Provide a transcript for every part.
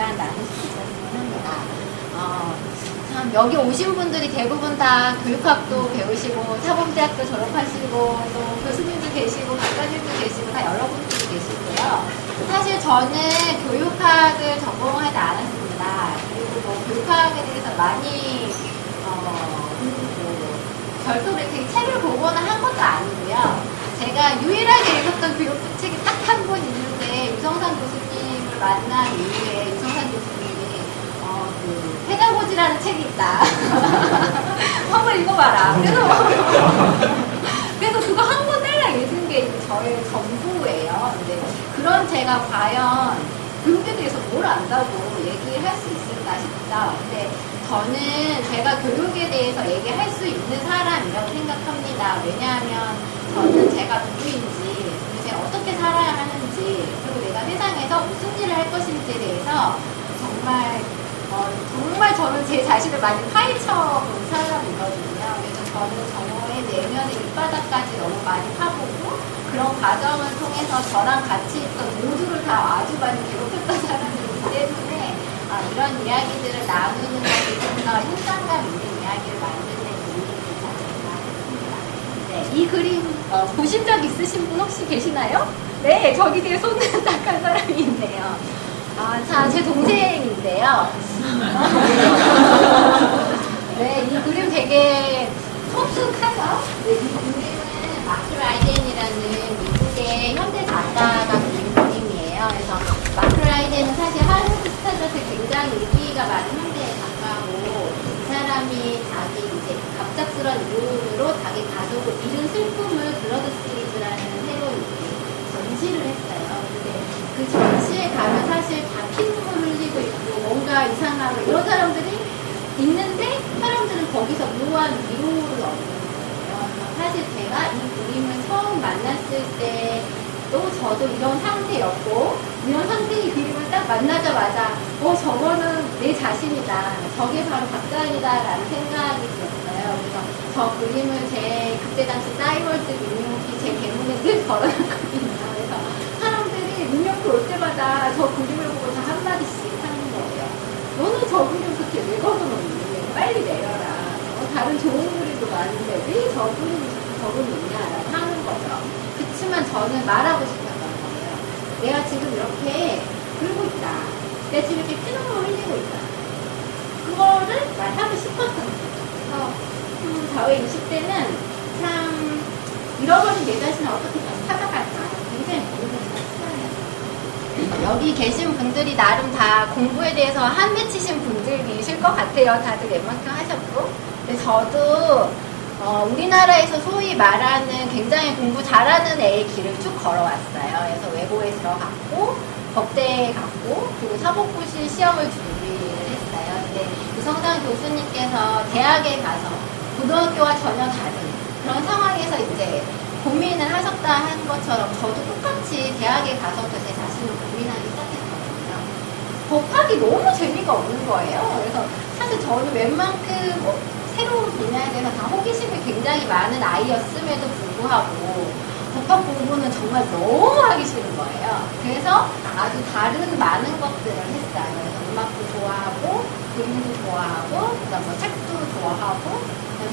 잠깐 나눌 수 있었으면 합니다. 참 여기 오신 분들이 대부분 다 교육학도 배우시고 사범대학도 졸업하시고 또 교수님도 계시고 박사님도 계시고 다 여러분들이 계시고요. 사실 저는 교육학을 전공하지 않았습니다. 그리고 뭐 교육학에 대해서 많이 별도 이렇게 책을 보거나 한 것도 아니고요. 제가 유일하게 읽었던 교육부 책이 딱 한 권 있는데 유성산 교수님을 만난 이후에 유성산 교수님이 그 페다고지라는 책이 있다. 한번 읽어봐라. 그래서 그거 한 권 딸랑 읽은 게 저의 전부예요. 근데 그런 제가 과연 교육에 대해서 뭘 안다고 얘기할 수 있을까 싶다. 근데 저는 제가 교육에 대해서 얘기할 수 있는 사람이라고 생각합니다. 왜냐하면 저는 제가 누구인지, 그리고 제가 어떻게 살아야 하는지, 그리고 내가 세상에서 무슨 일을 할 것인지에 대해서 정말 저는 제 자신을 많이 파헤쳐 본 사람이거든요. 그래서 저는 저의 내면의 밑바닥까지 너무 많이 파보고 그런 과정을 통해서 저랑 같이 있던 모두를 다 아주 많이 괴롭혔던 사람이기 때문에 이런 이야기들을 나누는 것이 좀 더 현장감 있는 이야기를 만드는 데 도움이 되지 않을까 싶습니다. 네, 이 그림 보신 적 있으신 분 혹시 계시나요? 네, 저기 뒤에 손을 딱 한 사람이 있네요. 제 동생인데요. 네, 이 그림 되게 섬뜩하죠? 네, 이 그림은 마크 라이덴이라는 미국의 현대 작가가 그린 그림이에요. 그래서 마크 라이덴은 사실 할리우드 스타들한테 굉장히 인기가 많은 현대 작가고, 이 사람이 자기 이제 갑작스런 이유로 자기 가족을 잃은 슬픔을 블러드 시리즈라는 새로운 전시를 했어요. 근데 그 전시에 가면 사실 다 피눈물 흘리고 있고 뭔가 이상하고 이런 사람들이 있는데 사람들은 거기서 묘한 위로를 얻는 거예요. 사실 제가 이 그림을 처음 만났을 때도 저도 이런 상태였고, 이런 상태의 그림을 딱 만나자마자 저거는 내 자신이다, 저게 바로 박사이다 라는 생각이 들었어요. 그래서 저 그림을 그때 당시 싸이월드 민용기 제 대문에 늘 걸어놨거든요. 그래서 사람들이 민용기 올 때마다 저 그림을 보고 다 한마디씩 하는 거예요. 너는 저 그림 그렇게 왜 걸어놓니? 빨리 내려라. 다른 좋은 그림도 많은데 왜 저 그림을 적어놓냐라고 하는 거죠. 그치만 저는 말하고 싶었던 거예요. 내가 지금 이렇게 그리고 있다. 내가 지금 이렇게 피눈물 흘리고 있다. 그거를 말하고 싶었던 거예요. 그래서 저의 20대는 참 잃어버린 내 자신을 어떻게 다시 찾아갈까 굉장히 고민했어요. 여기 계신 분들이 나름 다 공부에 대해서 한 맺히신 분들이실 것 같아요. 다들 웬만큼 하셨고. 근데 저도 우리나라에서 소위 말하는 굉장히 공부 잘하는 애의 길을 쭉 걸어왔어요. 그래서 외고에 들어갔고, 법대에 갔고, 그리고 사법고시 시험을 준비를 했어요. 근데 유성산 교수님께서 대학에 가서 고등학교와 전혀 다른 그런 상황에서 이제 고민을 하셨다 한 것처럼 저도 똑같이 대학에 가서부터 제 자신을 고민하기 시작했거든요. 법학이 너무 재미가 없는 거예요. 그래서 사실 저는 웬만큼 새로운 분야에 대해서 다 호기심이 굉장히 많은 아이였음에도 불구하고 법학 공부는 정말 너무 하기 싫은 거예요. 그래서 아주 다른 많은 것들을 했어요. 그래서 음악도 좋아하고, 그림도 좋아하고, 그다음 뭐 책도 좋아하고,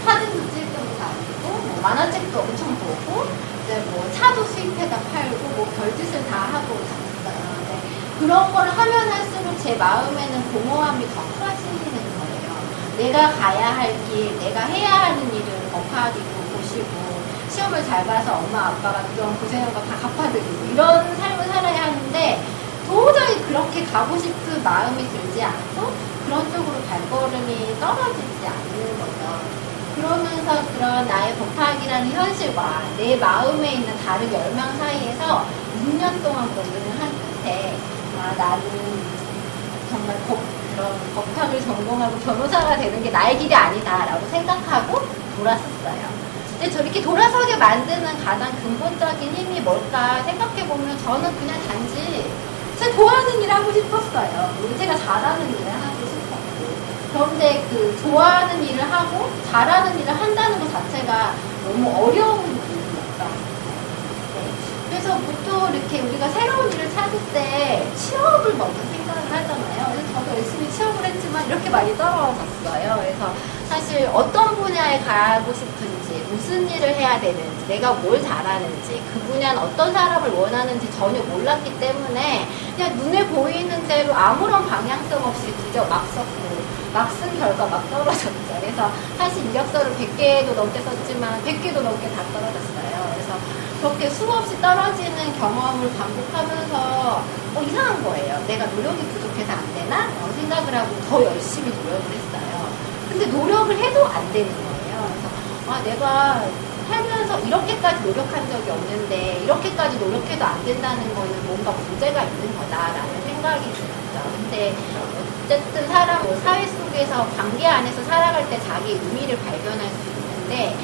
사진도 찍고 다니고, 만화책도 엄청 보고, 이제 뭐 차도 수입해다 팔고, 뭐 별짓을 다 하고 다녔어요. 네. 그런 걸 하면 할수록 제 마음에는 공허함이 더 커지는 거예요. 내가 가야 할 길, 내가 해야 하는 일을 법학이고 보시고, 시험을 잘 봐서 엄마 아빠가 그런 고생한 거 다 갚아드리고 이런 삶을 살아야 하는데 도저히 그렇게 가고 싶은 마음이 들지 않고 그런 쪽으로 발걸음이 떨어지지 않는 거죠. 그러면서 그런 나의 법학이라는 현실과 내 마음에 있는 다른 열망 사이에서 6년 동안 고민을 한 끝에 나는 정말 그런 법학을 전공하고 변호사가 되는 게 나의 길이 아니다라고 생각하고 돌아섰어요. 근데 저렇게 돌아서게 만드는 가장 근본적인 힘이 뭘까 생각해보면 저는 그냥 단지 제가 좋아하는 일을 하고 싶었어요. 제가 잘하는 일을 하고 싶었고. 그런데 그 좋아하는 일을 하고 잘하는 일을 한다는 것 자체가 너무 어려운 일이었어요. 네. 그래서 보통 이렇게 우리가 새로운 일을 찾을 때 취업을 먼저 생각을 하잖아요. 그렇게 많이 떨어졌어요. 그래서 사실 어떤 분야에 가고 싶은지, 무슨 일을 해야 되는지, 내가 뭘 잘하는지, 그 분야는 어떤 사람을 원하는지 전혀 몰랐기 때문에 그냥 눈에 보이는 대로 아무런 방향성 없이 그저 막 썼고, 막 쓴 결과 막 떨어졌죠. 그래서 사실 이력서를 100개도 넘게 썼지만 100개도 넘게 다 떨어졌어요. 그래서 그렇게 수없이 떨어지는 경험을 반복하면서 이상한 거예요. 내가 노력이 부족해서 안 되나? 생각을 하고 더 열심히 노력을 했어요. 근데 노력을 해도 안 되는 거예요. 그래서 내가 살면서 이렇게까지 노력한 적이 없는데 이렇게까지 노력해도 안 된다는 거는 뭔가 문제가 있는 거다라는 생각이 들었죠. 근데 어쨌든 사회 속에서 관계 안에서 살아갈 때 자기 의미를 발견할 수 있는데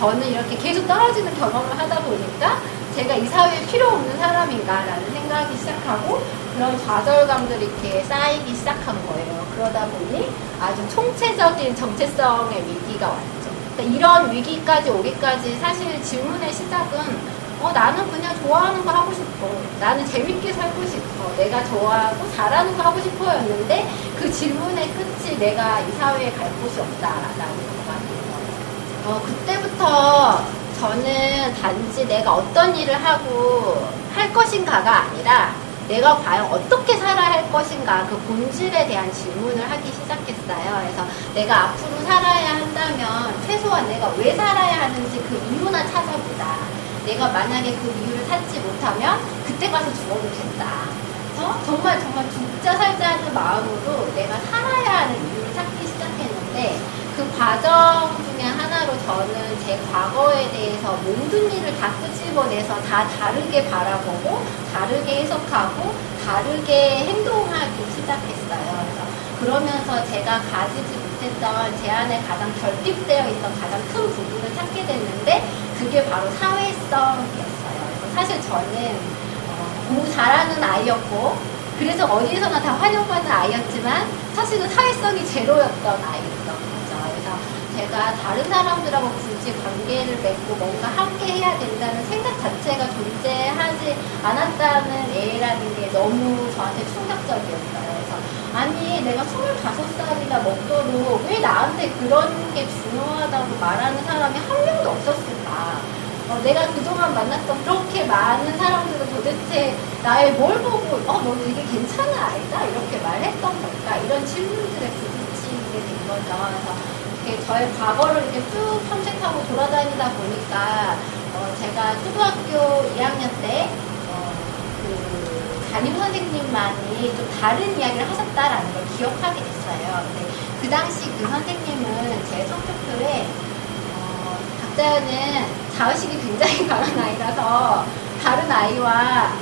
저는 이렇게 계속 떨어지는 경험을 하다 보니까 제가 이 사회에 필요 없는 사람인가라는 생각이 시작하고 그런 좌절감들이 이렇게 쌓이기 시작한 거예요. 그러다 보니 아주 총체적인 정체성의 위기가 왔죠. 그러니까 이런 위기까지 오기까지 사실 질문의 시작은 나는 그냥 좋아하는 거 하고 싶어. 나는 재밌게 살고 싶어. 내가 좋아하고 잘하는 거 하고 싶어였는데 그 질문의 끝이 내가 이 사회에 갈 곳이 없다라는 거가 된 거예요. 그때부터 저는 단지 내가 어떤 일을 하고 할 것인가가 아니라 내가 과연 어떻게 살아야 할 것인가 그 본질에 대한 질문을 하기 시작했어요. 그래서 내가 앞으로 살아야 한다면 최소한 내가 왜 살아야 하는지 그 이유나 찾아보자. 내가 만약에 그 이유를 찾지 못하면 그때 가서 죽어도 된다. 그래서 정말 죽자 살자 하는 마음으로 내가 살아야 하는 이유를 찾기 시작했는데 그 과정 중에 하나로 저는 제 과거에 대해서 모든 일을 다 끄집어내서 다 다르게 바라보고 다르게 해석하고 다르게 행동하기 시작했어요. 그래서 그러면서 제가 가지지 못했던 제 안에 가장 결핍되어 있던 가장 큰 부분을 찾게 됐는데 그게 바로 사회성이었어요. 그래서 사실 저는 공부 잘하는 아이였고 그래서 어디에서나 다 환영받는 아이였지만 사실은 사회성이 제로였던 아이였던 거죠. 그래서 제가 다른 사람들하고 굳이 관계를 맺고 뭔가 함께 해야 된다는 생각 자체가 존재하지 않았다는 애라는 게 너무 저한테 충격적이었어요. 그래서 아니 내가 25살이나 먹도록 왜 나한테 그런 게 중요하다고 말하는 사람이 한 명도 없었을까? 내가 그동안 만났던 그렇게 많은 사람들은 도대체 나의 뭘 보고 너 되게 괜찮은 아이다 이렇게 말했던 걸까? 이런 질문들에 부딪히게 된 거죠. 그래서 이렇게 저의 과거를 이렇게 쭉 탐색하고 돌아다니다 보니까 제가 초등학교 2학년 때 그 담임 선생님만이 좀 다른 이야기를 하셨다라는 걸 기억하게 됐어요. 근데 그 당시 그 선생님은 제 성적표에 각자는 자의식이 굉장히 강한 아이라서 다른 아이와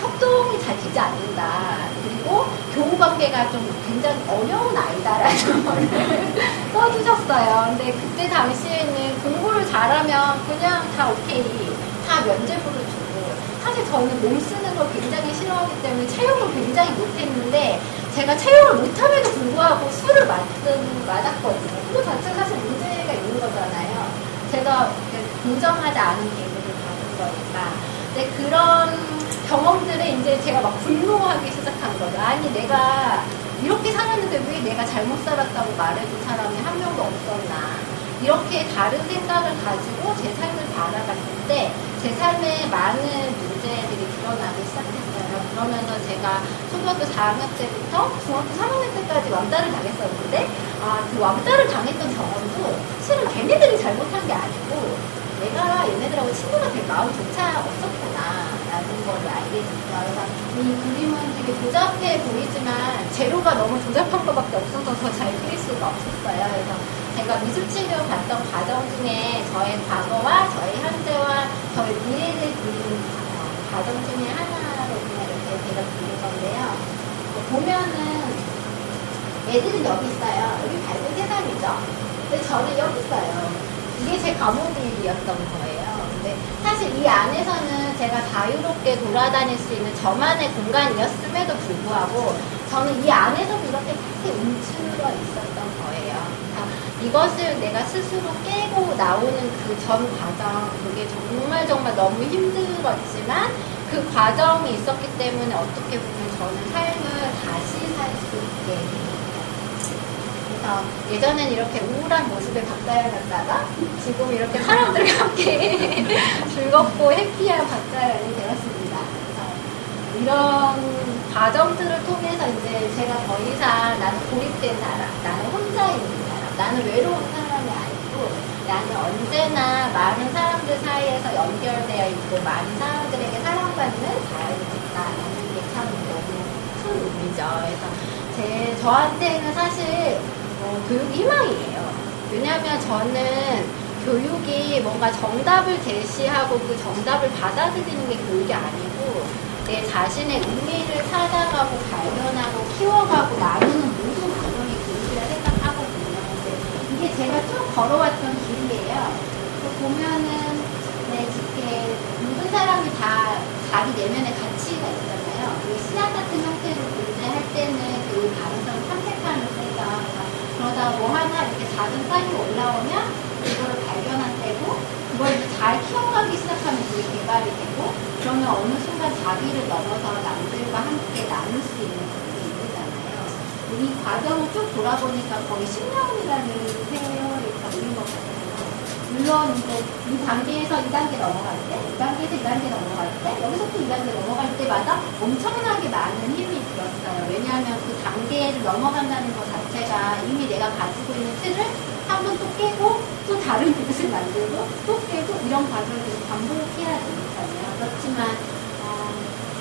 협동이 잘 되지 않는다. 그리고 교우관계가 좀 굉장히 어려운 아이다라는 걸 써주셨어요. 근데 그때 당시에는 공부를 잘하면 그냥 다 오케이, 다 면제부를 주고 사실 저는 몸 쓰는 걸 굉장히 싫어하기 때문에 체육을 굉장히 못했는데 제가 체육을 못함에도 불구하고 술을 맞았거든요. 그거 자체가 사실 문제가 있는 거잖아요. 제가 공정하지 않은 계획을 받은 거니까. 근데 그런 경험들에 이제 제가 막 분노하기 시작한 거죠. 아니 내가 이렇게 살았는데 왜 내가 잘못 살았다고 말해준 사람이 한 명도 없었나. 이렇게 다른 생각을 가지고 제 삶을 바라봤을 때 제 삶에 많은 문제들이 드러나기 시작했어요. 그러면서 제가 초등학교 4학년 때부터 중학교 3학년 때까지 왕따를 당했었는데 그 왕따를 당했던 경험도 실은 걔네들이 잘못한 게 아니고 내가 얘네들하고 친구가 될 마음조차 없었구나 라는 걸 알게 됐어요. 그래서 이 그림은 되게 조잡해 보이지만 재료가 너무 조잡한 것밖에 없어서 더 잘 그릴 수가 없었어요. 그래서 제가 미술치료 봤던 과정 중에 저의 과거와 저의 현재와 저의 미래를 그리는 과정 중에 하나로 그냥 이렇게 제가 그린 건데요. 보면은 애들은 여기 있어요. 여기 밝은 세상이죠. 근데 저는 여기 있어요. 이게 제 과목일이었던 거예요. 근데 사실 이 안에서는 제가 자유롭게 돌아다닐 수 있는 저만의 공간이었음에도 불구하고 저는 이 안에서도 이렇게 밖에 움츠러 있었던 거예요. 그러니까 이것을 내가 스스로 깨고 나오는 그 전 과정, 그게 정말 너무 힘들었지만 그 과정이 있었기 때문에 어떻게 보면 저는 삶을 다시 살 수 있게 됩니다. 그래서 예전엔 이렇게 우울한 모습을 박자연이었다가 지금 이렇게 사람들과 함께 즐겁고 해피한 박자연이 되었습니다. 그래서 이런 과정들을 통해서 이제 제가 더 이상 나는 고립된 사람, 나는 혼자 있는 사람, 나는 외로운 사람이 아니고 나는 언제나 많은 사람들 사이에서 연결되어 있고 많은 사람들에게 사랑받는 자연이 있다라는 게 참 너무 큰 의미죠. 그래서 저한테는 사실 교육이 희망이에요. 왜냐하면 저는 교육이 뭔가 정답을 제시하고 그 정답을 받아들이는 게 교육이 아니고 내 자신의 의미를 찾아가고 발견하고 키워가고 나누는 모든 과정이 교육이라 생각하거든요. 근데 이게 제가 쭉 걸어왔던 길이에요. 보면은 이렇게 모든 사람이 다 자기 내면의 가치가 있잖아요. 신학 같은 형태로 존재할 때는 그 가능성을 탐색하는 거죠. 그러다 뭐 하나 이렇게 작은 쌀이 올라오면 그거를 발견한 때고 그걸 이제 잘 키워가기 시작하면 그게 개발이 되고 그러면 어느 순간 자기를 넘어서 남들과 함께 나눌 수 있는 그게 이루잖아요. 이 과정을 쭉 돌아보니까 거의 10년이라는 세월이 걸린 것 같아요. 물론 이제 이 단계에서 이 단계 넘어갈 때, 이 단계에서 이 단계 넘어갈 때, 여기서 또 이 단계 넘어갈 때마다 엄청나게 많은 힘이 들었어요. 왜냐하면 그 단계를 넘어간다는 것 자체가 이미 내가 가지고 있는 틀을 한 번 또 깨고 또 다른 그릇을 만들고 또 깨고 이런 과정을 계속 반복해야 되니까요. 그렇지만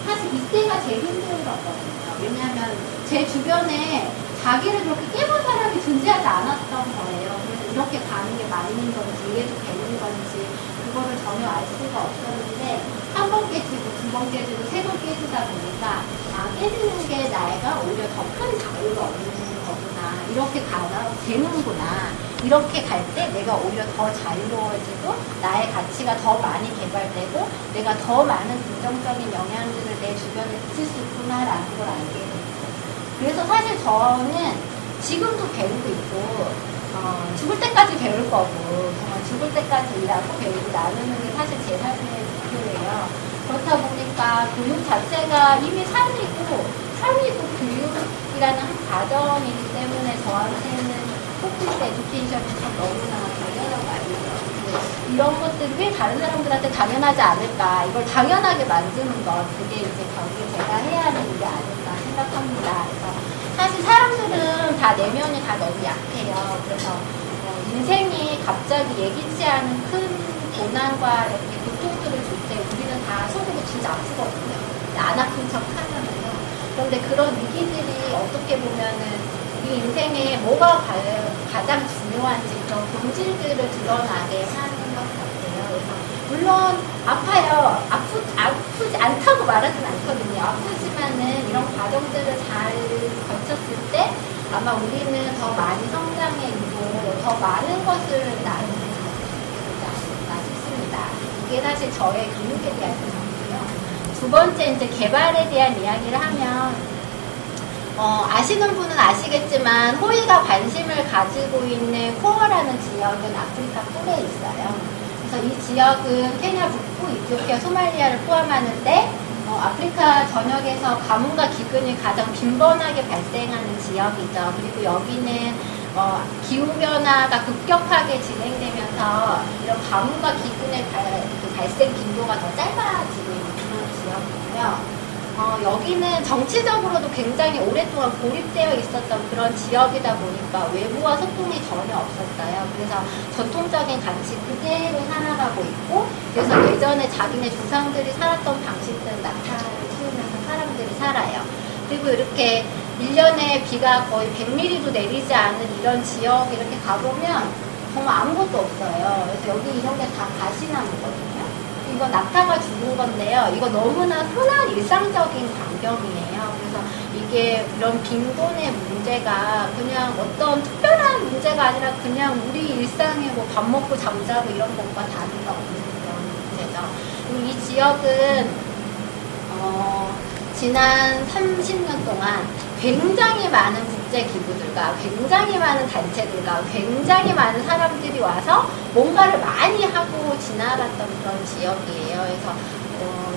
사실 이때가 제일 힘들었거든요. 왜냐하면 제 주변에 자기를 그렇게 깨본 사람이 존재하지 않았던 거예요. 그래서 이렇게 가는 게 맞는 건지 이래도 되는 건지 그거를 전혀 알 수가 없었는데 한 번 깨지고 두 번 깨지고 세 번 깨지다 보니까 깨지는 게 나이가 오히려 더 큰 자유가 얻는 거구나. 이렇게 가다 되는구나. 이렇게 갈 때 내가 오히려 더 자유로워지고 나의 가치가 더 많이 개발되고 내가 더 많은 긍정적인 영향들을 내 주변에 미칠 수 있구나라는 걸 알게 됐어요. 그래서 사실 저는 지금도 배우고 있고 죽을 때까지 배울 거고 정말 죽을 때까지 일하고 배우고 나누는 게 사실 제 삶의 목표예요. 그렇다 보니까 교육 자체가 이미 삶이고 교육이라는 한 과정이기 때문에 저한테는 포커스 에듀케이션이 참 너무나 당연하고 아니에요. 이런 것들이 왜 다른 사람들한테 당연하지 않을까? 이걸 당연하게 만드는 것, 그게 이제 결국 제가 해야 하는 일이 아닐까 생각합니다. 그래서 사실 사람들은 다 내면이 다 너무 약해요. 그래서 인생이 갑자기 예기치 않은 큰 고난과 이렇게 고통들을 줄 때 우리는 다 속으로 진짜 아프거든요. 안 아픈 척 하잖아요. 그런데 그런 위기들이 어떻게 보면은 이 인생에 뭐가 가장 중요한지 그런 본질들을 드러나게 하는 것 같아요. 그래서 물론 아파요. 아프지 않다고 말하진 않거든요. 아프지만은 이런 과정들을 잘 거쳤을 때 아마 우리는 더 많이 성장해 있고 더 많은 것을 나누는 가지게 되지 않을까 싶습니다. 이게 사실 저의 교육에 대한 생각이고요. 두 번째 이제 개발에 대한 이야기를 하면 아시는 분은 아시겠지만 호이가 관심을 가지고 있는 코어라는 지역은 아프리카 뿔에 있어요. 그래서 이 지역은 케냐 북부, 이티오피아, 소말리아를 포함하는데 아프리카 전역에서 가뭄과 기근이 가장 빈번하게 발생하는 지역이죠. 그리고 여기는 기후변화가 급격하게 진행되면서 이런 가뭄과 기근의 발생 빈도가 더 짧아지고 있는 그런 지역이고요. 여기는 정치적으로도 굉장히 오랫동안 고립되어 있었던 그런 지역이다 보니까 외부와 소통이 전혀 없었어요. 그래서 전통적인 가치 그대로 살아가고 있고, 그래서 예전에 자기네 조상들이 살았던 방식들은 낙타를 키우면서 사람들이 살아요. 그리고 이렇게 1년에 비가 거의 100mm도 내리지 않은 이런 지역 이렇게 가보면 정말 아무것도 없어요. 그래서 여기 이런 게 다 가시나무거든요. 이거 낙타가 죽은 건데요. 이거 너무나 흔한 일상적인 광경이에요. 그래서 이게 이런 빈곤의 문제가 그냥 어떤 특별한 문제가 아니라 그냥 우리 일상에 뭐 밥 먹고 잠자고 이런 것과 다름이 없는 그런 문제죠. 그리고 이 지역은 지난 30년 동안 굉장히 많은 국제기구들과 굉장히 많은 단체들과 굉장히 많은 사람들이 와서 뭔가를 많이 하고 지나갔던 그런 지역이에요. 그래서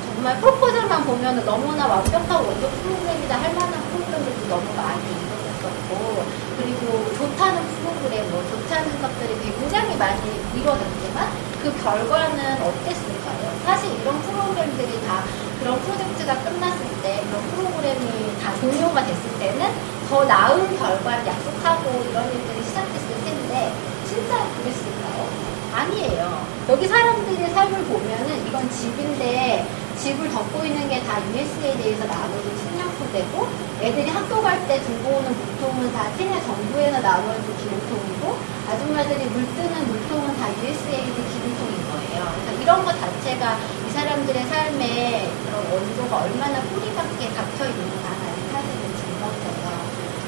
정말 프로포절만 보면 너무나 완벽한 원격 프로그램이다 할 만한 프로그램들도 너무 많이 이루어졌었고, 그리고 좋다는 프로그램, 좋다는 것들이 굉장히 많이 이루어졌지만 그 결과는 어땠을까요? 사실 이런 프로그램들이 다 그런 프로젝트가 끝났을 때, 그런 프로그램이 다 종료가 됐을 때는 더 나은 결과를 약속하고 이런 일들이 시작됐을 텐데 진짜 그랬을까요? 아니에요. 여기 사람들의 삶을 보면은 이건 집인데 집을 덮고 있는 게 다 USA에 대해서 나눠준 식량포대고, 애들이 학교 갈 때 들고 오는 물통은 다 케냐 정부에서 나눠준 기름통이고, 아줌마들이 물 뜨는 물통은 다 USA의 기름통인 거예요. 그래서 이런 것 자체가 이 사람들의 삶에 그런 원조가 얼마나 뿌리밖에 갇혀 있는가라는 사실을 증거해요.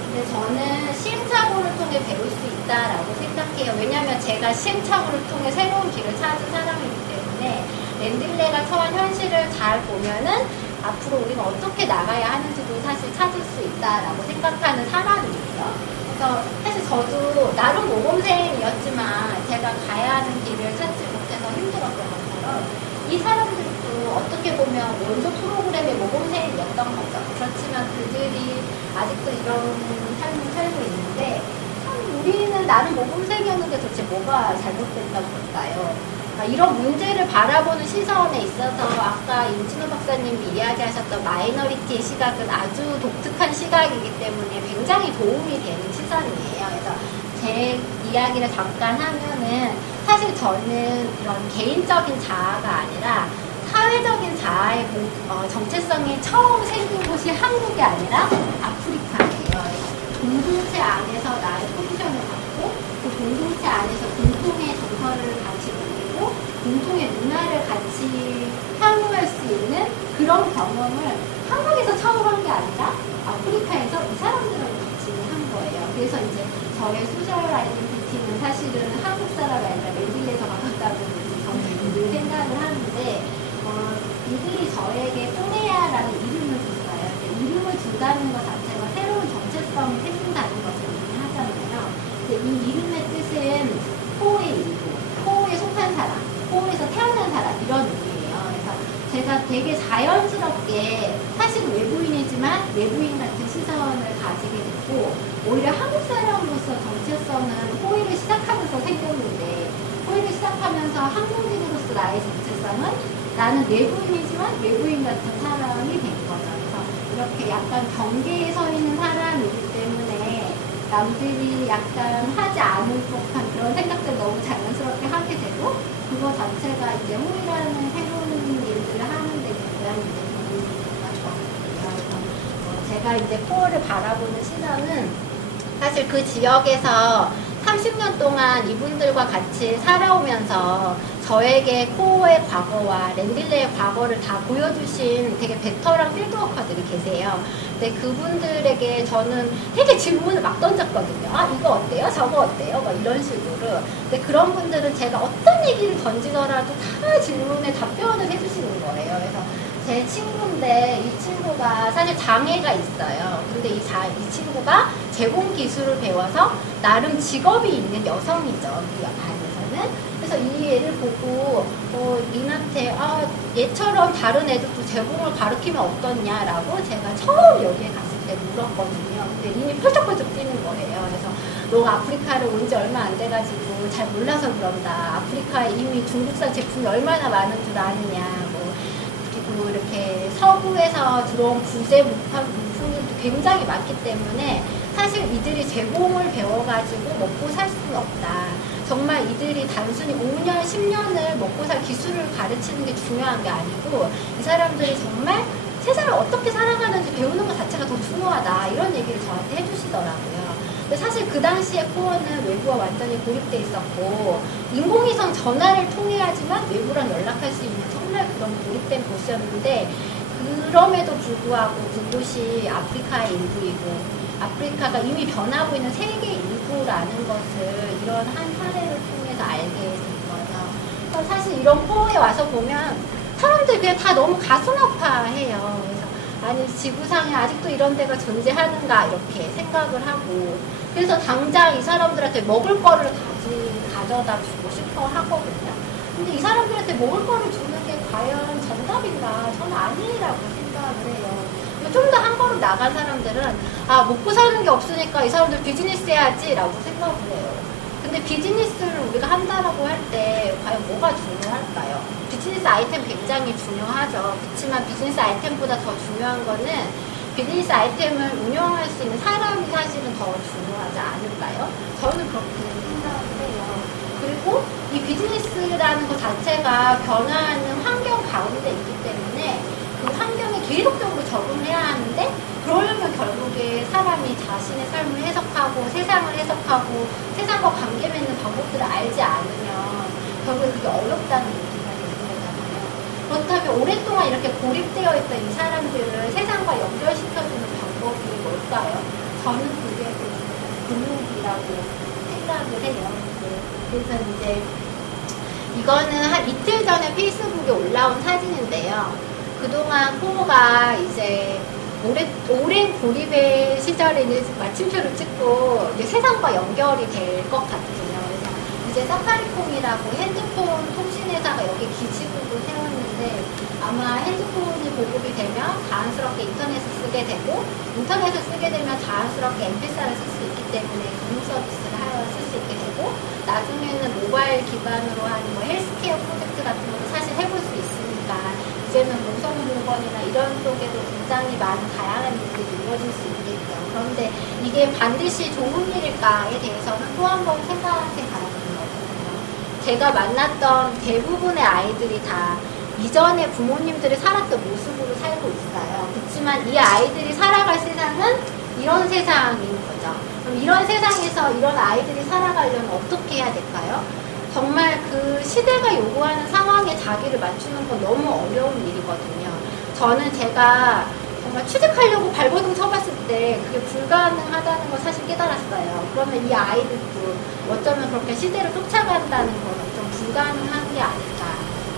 근데 저는 시행착오를 통해 배울 수 있다라고 생각해요. 왜냐하면 제가 시행착오를 통해 새로운 길을 찾은 사람이기 때문에 렌딜레가 처한 현실을 잘 보면은 앞으로 우리가 어떻게 나가야 하는지도 사실 찾을 수 있다라고 생각하는 사람이에요. 그래서 사실 저도 나름 모범생이었지만 제가 가야 하는 길을 찾지 못해서 힘들었던 것처럼 이 사람들도 어떻게 보면 원조 프로그램의 모범생이었던 거죠. 그렇지만 그들이 아직도 이런 삶을 살고 있는데 참 우리는 나름 모범생이었는데 도대체 뭐가 잘못됐다고 볼까요? 이런 문제를 바라보는 시선에 있어서 아까 임진호 박사님이 이야기하셨던 마이너리티의 시각은 아주 독특한 시각이기 때문에 굉장히 도움이 되는 시선이에요. 그래서 제 이야기를 잠깐 하면은 사실 저는 이런 개인적인 자아가 아니라 사회적인 자아의 정체성이 처음 생긴 곳이 한국이 아니라 아프리카예요. 공동체 안에서 나의 포지션을 갖고 그 공동체 안에서 공통의 정서를 같이 누리고 공통의 문화를 같이 향유할 수 있는 그런 경험을 한국에서 처음 한 게 아니라 아프리카에서 이 사람들하고 같이 한 거예요. 그래서 이제 저의 소셜 아이덴티티는 사실은 한국 사람이 아니라 렌딜레에서 받았다고 저는 늘 생각을 하는데 이들이 저에게 포네야라는 이름을 줬어요. 이름을 준다는 것 자체가 새로운 정체성이 생긴다는 것을 의미하잖아요. 이 이름의 뜻은 포의 일부, 포에 속한 사람, 포에서 태어난 사람 이런 의미예요. 그래서 제가 되게 자연스럽게 사실은 외부인이지만 외부인 같은 시선을 가지게 됐고 오히려 한국 사람으로서 정체성은 포위를 시작하면서 생겼는데 포위를 시작하면서 한국인으로서 나의 정체성은 나는 내부인이지만 외부인 같은 사람이 된 거죠. 그래서 이렇게 약간 경계에 서 있는 사람이기 때문에 남들이 약간 하지 않을 법한 그런 생각들 너무 자연스럽게 하게 되고 그거 자체가 이제 호이라는 새로운 일들을 하는 데 굉장히 이제 도움이 좋았거든요. 그래서 제가 이제 포를 바라보는 시선은 사실 그 지역에서 30년 동안 이분들과 같이 살아오면서 저에게 코어의 과거와 렌딜레의 과거를 다 보여주신 되게 베터랑 필드워커들이 계세요. 근데 그분들에게 저는 되게 질문을 막 던졌거든요. 아, 이거 어때요? 저거 어때요? 막 이런 식으로. 근데 그런 분들은 제가 어떤 얘기를 던지더라도 다 질문에 답변을 해주시는 거예요. 그래서 제 친구인데 이 친구가 사실 장애가 있어요. 근데 이 친구가 제공 기술을 배워서 나름 직업이 있는 여성이죠. 그 안에서는. 그래서 이 애를 보고 린한테 얘처럼 다른 애들도 제공을 가르치면 어떻냐라고 제가 처음 여기에 갔을 때 물었거든요. 근데 린이 펄쩍펄쩍 뛰는 거예요. 그래서 너 아프리카를 온 지 얼마 안 돼가지고 잘 몰라서 그런다. 아프리카에 이미 중국산 제품이 얼마나 많은 줄 아느냐. 그리고 이렇게 서구에서 들어온 부재 물품들도 굉장히 많기 때문에 사실 이들이 제공을 배워가지고 먹고 살 수는 없다. 정말 이들이 단순히 5년, 10년을 먹고 살 기술을 가르치는 게 중요한 게 아니고 이 사람들이 정말 세상을 어떻게 살아가는지 배우는 것 자체가 더 중요하다. 이런 얘기를 저한테 해주시더라고요. 근데 사실 그 당시에 코어는 외부와 완전히 고립돼 있었고 인공위성 전화를 통해야지만 외부랑 연락할 수 있는 정말 그런 고립된 곳이었는데 그럼에도 불구하고 그곳이 아프리카의 일부이고 아프리카가 이미 변하고 있는 세계 일부라는 것을 이런 한 사례를 통해서 알게 된 거죠. 그래서 사실 이런 포에 와서 보면 사람들이 그냥 다 너무 가슴 아파해요. 그래서 아니 지구상에 아직도 이런 데가 존재하는가 이렇게 생각을 하고 그래서 당장 이 사람들한테 먹을 거를 가져다 주고 싶어 하거든요. 근데 이 사람들한테 먹을 거를 주는 게 과연 정답인가? 저는 아니라고 생각을 해요. 좀 더 한 걸음 처음 나간 사람들은 먹고 사는 게 없으니까 이 사람들 비즈니스 해야지 라고 생각을 해요. 근데 비즈니스를 우리가 한다라고 할 때 과연 뭐가 중요할까요? 비즈니스 아이템 굉장히 중요하죠. 그렇지만 비즈니스 아이템보다 더 중요한 거는 비즈니스 아이템을 운영할 수 있는 사람이 사실은 더 중요하지 않을까요? 저는 그렇게 생각을 해요. 그리고 이 비즈니스라는 것 자체가 변화하는 환경 가운데 있기 때문에 그 환경에 계속적으로 적응해야 하는데, 그러려면 결국에 사람이 자신의 삶을 해석하고 세상을 해석하고 세상과 관계 맺는 방법들을 알지 않으면 결국에 그게 어렵다는 얘기가 되는 거잖아요. 그렇다면 오랫동안 이렇게 고립되어 있던 이 사람들을 세상과 연결시켜주는 방법이 뭘까요? 저는 그게 블로그라고 생각을 해요. 그래서 이제 이거는 한 이틀 전에 페이스북에 올라온 사진인데요. 그동안 코어가 이제 오랜 고립의 시절에는 마침표를 찍고 이제 세상과 연결이 될 것 같거든요. 그래서 이제 사파리콤이라고 핸드폰 통신회사가 여기 기지국을 세웠는데, 아마 핸드폰이 보급이 되면 자연스럽게 인터넷을 쓰게 되고, 인터넷을 쓰게 되면 자연스럽게 MP4를 쓸 수 있기 때문에 금융 서비스를 쓸 수 있게 되고, 나중에는 모바일 기반으로 하는 헬스케어 프로젝트 같은 것도 사실 해볼 수 있으니까 이제는 노성보건이나 이런 쪽에도 굉장히 많은 다양한 일들이 이루어질 수 있겠죠. 그런데 이게 반드시 좋은 일일까에 대해서는 또 한 번 생각해 봐야 되는 거거든요. 제가 만났던 대부분의 아이들이 다 이전에 부모님들이 살았던 모습으로 살고 있어요. 그렇지만 이 아이들이 살아갈 세상은 이런 세상인 거죠. 그럼 이런 세상에서 이런 아이들이 살아가려면 어떻게 해야 될까요? 정말 그 시대가 요구하는 상황에 자기를 맞추는 건 너무 어려운 일이거든요. 저는 제가 정말 취직하려고 발버둥 쳐봤을 때 그게 불가능하다는 걸 사실 깨달았어요. 그러면 이 아이들도 어쩌면 그렇게 시대를 쫓아간다는 건 좀 불가능한 게 아닐까.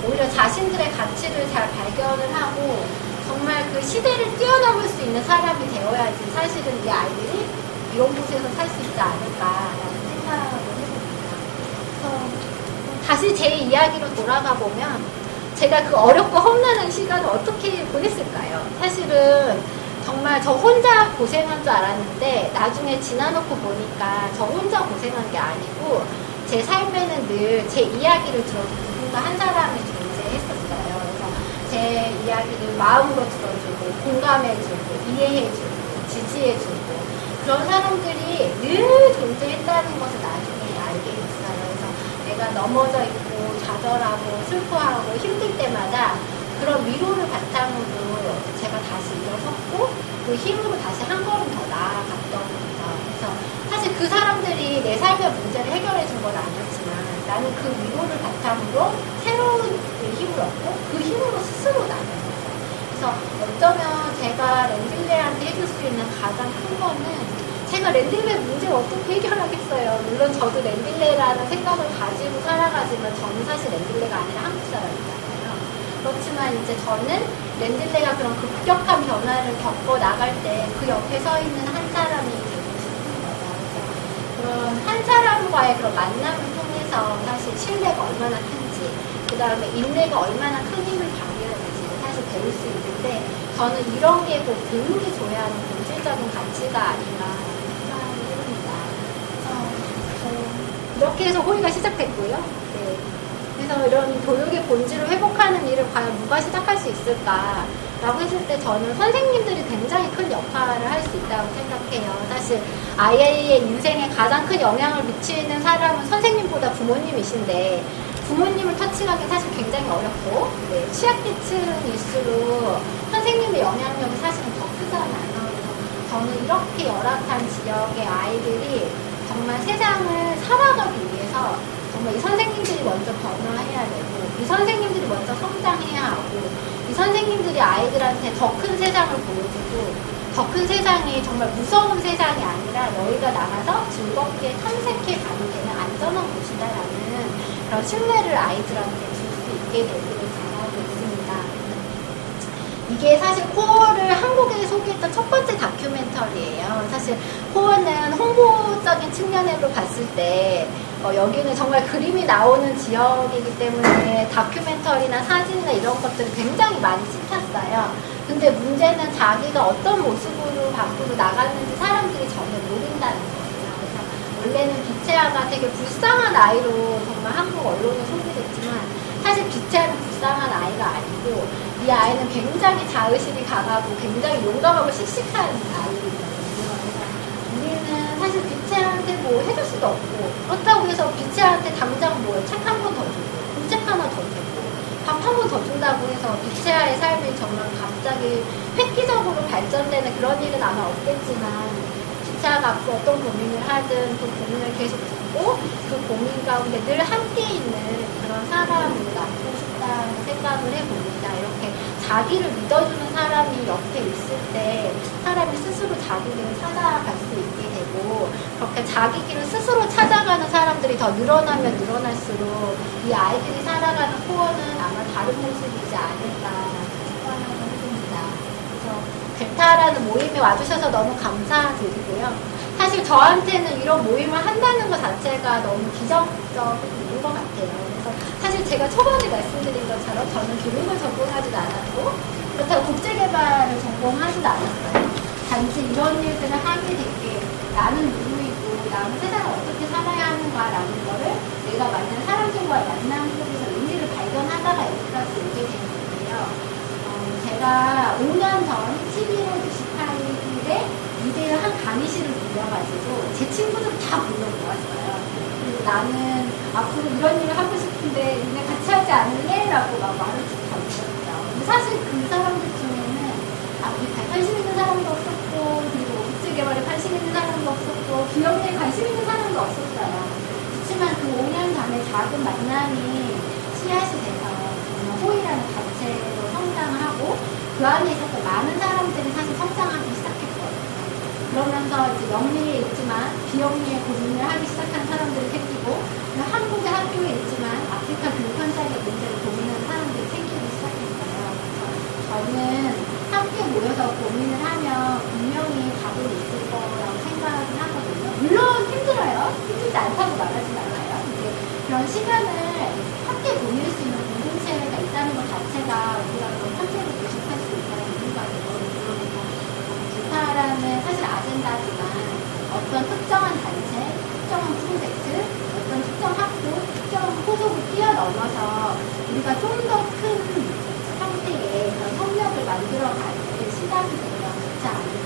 오히려 자신들의 가치를 잘 발견을 하고 정말 그 시대를 뛰어넘을 수 있는 사람이 되어야지 사실은 이 아이들이 이런 곳에서 살 수 있지 않을까라는 생각을 해봅니다. 그래서 다시 제 이야기로 돌아가 보면 제가 그 어렵고 험난한 시간을 어떻게 보냈을까요? 사실은 정말 저 혼자 고생한 줄 알았는데 나중에 지나놓고 보니까 저 혼자 고생한 게 아니고 제 삶에는 늘 제 이야기를 들어주는 누군가 한 사람이 존재했었어요. 그래서 제 이야기를 마음으로 들어주고 공감해주고 이해해주고 지지해주고 그런 사람들이 늘 존재했다는 것을 나중에 알게 됐어요. 그래서 내가 넘어져 있고 좌절하고 슬퍼하고 힘들 때마다 그런 위로를 바탕으로 제가 다시 일어섰고 그 힘으로 다시 한 걸음 더 나아갔던 거죠. 그래서 사실 그 사람들이 내 삶의 문제를 해결해 준 건 아니었지만 나는 그 위로를 바탕으로 새로운 힘을 얻고 그 힘으로 스스로 나가는 거죠. 그래서 어쩌면 제가 랜딜레한테 해줄 수 있는 가장 큰 거는 제가 랜딜레 문제를 어떻게 해결하겠어요. 물론 저도 랜딜레라는 생각을 가지고 살아가지만 저는 사실 랜딜레가 아니라 한국 사람이잖아요. 그렇지만 이제 저는 랜딜레가 그런 급격한 변화를 겪어 나갈 때 그 옆에 서 있는 한 사람이 되고 싶은 거죠. 그래서 그런 한 사람과의 그런 만남을 통해서 사실 신뢰가 얼마나 큰지, 그 다음에 인내가 얼마나 큰 힘을 발휘하는지 사실 배울 수 있는데 저는 이런 게 꼭 교육이 줘야 하는 본질적인 가치가 아닌가 생각을 해봅니다. 이렇게 해서 호의가 시작됐고요. 네. 그래서 이런 교육의 본질을 회복하는 일을 과연 누가 시작할 수 있을까라고 했을 때 저는 선생님들이 굉장히 큰 역할을 할 수 있다고 생각해요. 사실 아이의 인생에 가장 큰 영향을 미치는 사람은 선생님보다 부모님이신데 부모님을 터치하기 사실 굉장히 어렵고 네, 취약계층일수록 선생님의 영향력이 사실은 더 크잖아요. 그래서 저는 이렇게 열악한 지역의 아이들이 정말 세상을 살아가기 위해서 정말 이 선생님들이 먼저 변화해야 되고 이 선생님들이 먼저 성장해야 하고 이 선생님들이 아이들한테 더 큰 세상을 보여주고 더 큰 세상이 정말 무서운 세상이 아니라 너희가 나가서 즐겁게 탐색해 가는 데는 안전한 곳이다라는 그런 신뢰를 아이들한테 줄 수 있게 되기를 바라고 있습니다. 이게 사실 코어를 한국에 소개했던 첫 번째 다큐멘터리예요. 사실 코어는 홍보적인 측면으로 봤을 때 여기는 정말 그림이 나오는 지역이기 때문에 다큐멘터리나 사진이나 이런 것들을 굉장히 많이 찍혔어요. 근데 문제는 자기가 어떤 모습으로 밖으로 나갔는지 사람들이 전혀 모른다는 거예요. 그래서 원래는 비체아가 되게 불쌍한 아이로 정말 한국 언론에 소개됐지만 사실 비체아는 불쌍한 아이가 아니고 이 아이는 굉장히 자의식이 강하고 굉장히 용감하고 씩씩한 아이거든요. 우리는 사실 비체한테 뭐 해줄 수도 없고 그렇다고 해서 비체한테 당장 뭐 책 한 번 더 주고 음식 하나 더 주고 밥 한 번 더 준다고 해서 비체아의 삶이 정말 갑자기 획기적으로 발전되는 그런 일은 아마 없겠지만 비체아가 앞으로 어떤 고민을 하든 그 고민을 계속 듣고 그 고민 가운데 늘 함께 있는 그런 사람으로 남고 싶다는 생각을 해봅니다. 이렇게 자기를 믿어주는 사람이 옆에 있을 때 사람이 스스로 자기를 찾아갈 수 있게 되고 그렇게 자기 길을 스스로 찾아가는 사람들이 더 늘어나면 늘어날수록 이 아이들이 살아가는 코어는 아마 다른 모습이지 않을까 생각을 해봅니다. 그래서 델타라는 모임에 와주셔서 너무 감사드리고요. 사실 저한테는 이런 모임을 한다는 것 자체가 너무 기적적인 것 같아요. 사실 제가 초반에 말씀드린 것처럼 저는 교육을 전공하지도 않았고 그렇다고 국제개발을 전공하지도 않았어요. 단지 이런 일들을 하게 된 게 나는 누구이고 나는 세상을 어떻게 살아야 하는가라는 거를 내가 만난 사람들과의 만남 속에서 의미를 발견하다가 여기까지 오게 된 건데요. 제가 5년 전 11월 28일에 이대를 한 강의실을 빌려가지고 제 친구들 다 불러모았어요. 그리고 나는 앞으로 이런 일을 하고 싶은데 니네 같이 하지 않을래? 라고 막 말을 쭉 던졌어요. 근데 사실 그 사람들 중에는 아프리카에 관심 있는 사람도 없었고 그리고 국제개발에 관심 있는 사람도 없었고 기업에 관심 있는 사람도 없었어요. 그렇지만 그 5년 전에 작은 만남이 씨앗이 돼서 호이라는 단체로 성장하고 그 안에 있었던 많은 사람들이 사실 성장하기 시작했거든요. 그러면서 이제 영리에 있지만 비영리에 고민을 하기 시작한 사람들이 생기고 한국의 학교에 있지만 아프리카 교육 현장의 문제를 고민하는 사람들이 생기기 시작했어요. 그래서 저는 함께 모여서 고민을 하면 분명히 답은 있을 거라고 생각을 하거든요. 물론 힘들어요. 힘들지 않다고 말하지 말아요. 근데 그런 시간을 함께 보낼 수 있는 공동체가 있다는 것 자체가 우리가 그런 선택을 계속할 수 있다는 이유가 되거든요. 기타라는 사실 아젠다지만 어떤 특정한 단체, 특정한 프로젝트, 어떤 특정 학교, 특정 소속을 뛰어넘어서 우리가 좀 더 큰 형태의 그런 협력을 만들어가는 시작이 되면 좋지 않을까.